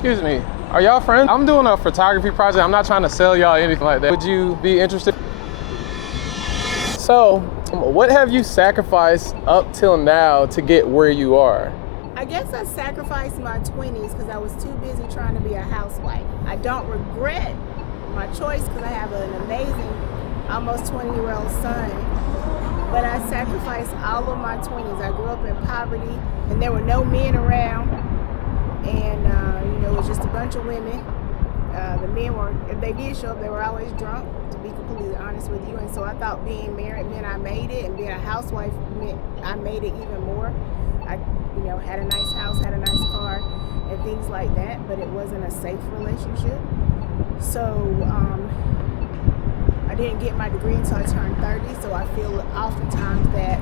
Excuse me, are y'all friends? I'm doing a photography project. I'm not trying to sell y'all anything like that. Would you be interested? So, what have you sacrificed up till now to get where you are? I guess I sacrificed my 20s because I was too busy trying to be a housewife. I don't regret my choice because I have an amazing, almost 20-year-old son. But I sacrificed all of my 20s. I grew up in poverty and there were no men around. And, it was just a bunch of women. The men were, if they did show up, they were always drunk, to be completely honest with you. And so I thought being married meant I made it, and being a housewife meant I made it even more. I, had a nice house, had a nice car, and things like that, but it wasn't a safe relationship. So I didn't get my degree until I turned 30, so I feel oftentimes that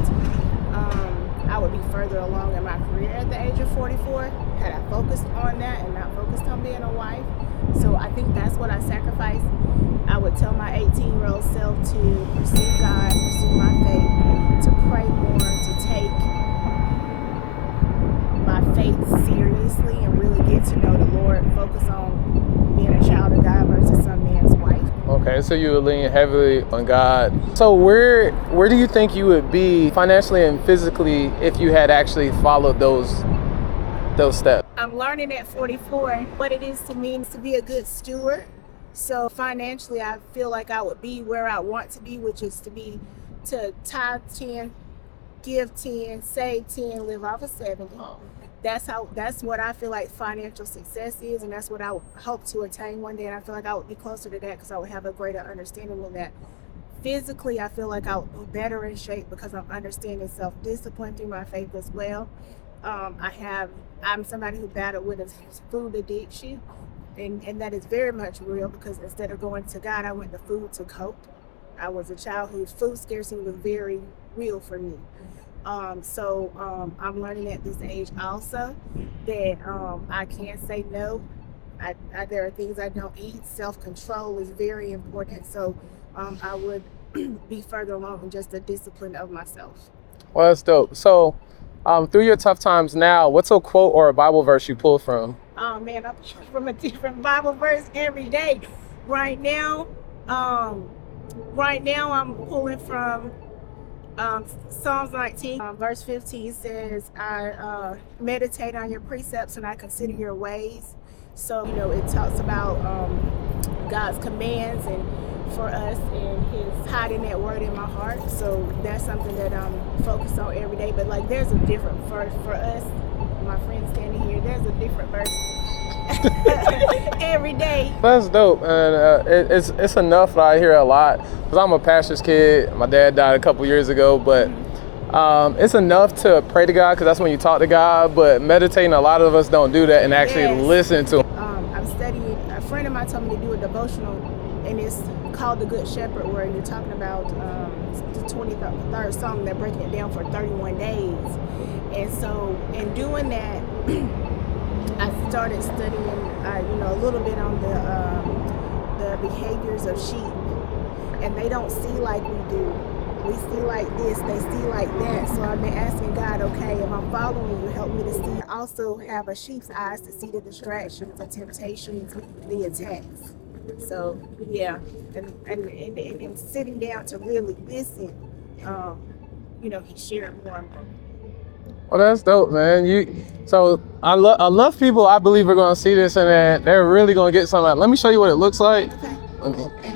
I would be further along in my career at the age of 44 had I focused on that and not focused on being a wife. So I think that's what I sacrificed. I would tell my 18-year-old self to pursue God, pursue my faith, to pray more, to take my faith seriously and really get to know the Lord, focus on being a child of God versus some man's wife. Okay, so you would lean heavily on God. So where do you think you would be financially and physically if you had actually followed those steps? I'm learning at 44 what it is to mean to be a good steward. So financially, I feel like I would be where I want to be, which is to tithe 10, give 10, save 10, live off of 70. That's what I feel like financial success is, and that's what I would hope to attain one day. And I feel like I would be closer to that because I would have a greater understanding of that. Physically, I feel like I would be better in shape because I'm understanding self-discipline through my faith as well. I'm somebody who battled with a food addiction, and that is very much real because instead of going to God, I went to food to cope. I was a child whose food scarcity was very real for me. I'm learning at this age also that I can't say no. There are things I don't eat. Self-control is very important. So I would be further along in just the discipline of myself. Well, that's dope. So through your tough times now, what's a quote or a Bible verse you pull from? Oh man, I'm from a different Bible verse every day. Right now I'm pulling from Psalms 19, verse 15 says, I meditate on your precepts and I consider your ways. So, it talks about God's commands and for us and his hiding that word in my heart. So that's something that I'm focused on every day. But like there's a different verse for us, my friends standing here, there's a different verse every day. That's dope, and it's enough that I hear a lot because I'm a pastor's kid. My dad died a couple years ago, but it's enough to pray to God because that's when you talk to God. But meditating, a lot of us don't do that and actually listen to him. I'm studying. A friend of mine told me to do a devotional, and it's called The Good Shepherd, where you're talking about the 23rd Psalm. They're breaking it down for 31 days, and so in doing that. I started studying, a little bit on the behaviors of sheep, and they don't see like we do. We see like this, they see like that. So I've been asking God, okay, if I'm following you, help me to see. I also have a sheep's eyes to see the distractions, the temptations, the attacks. So yeah, and sitting down to really listen, he shared more. Well, that's dope, man. So enough people I believe are gonna see this and then they're really gonna get something out. Let me show you what it looks like. Okay. Okay.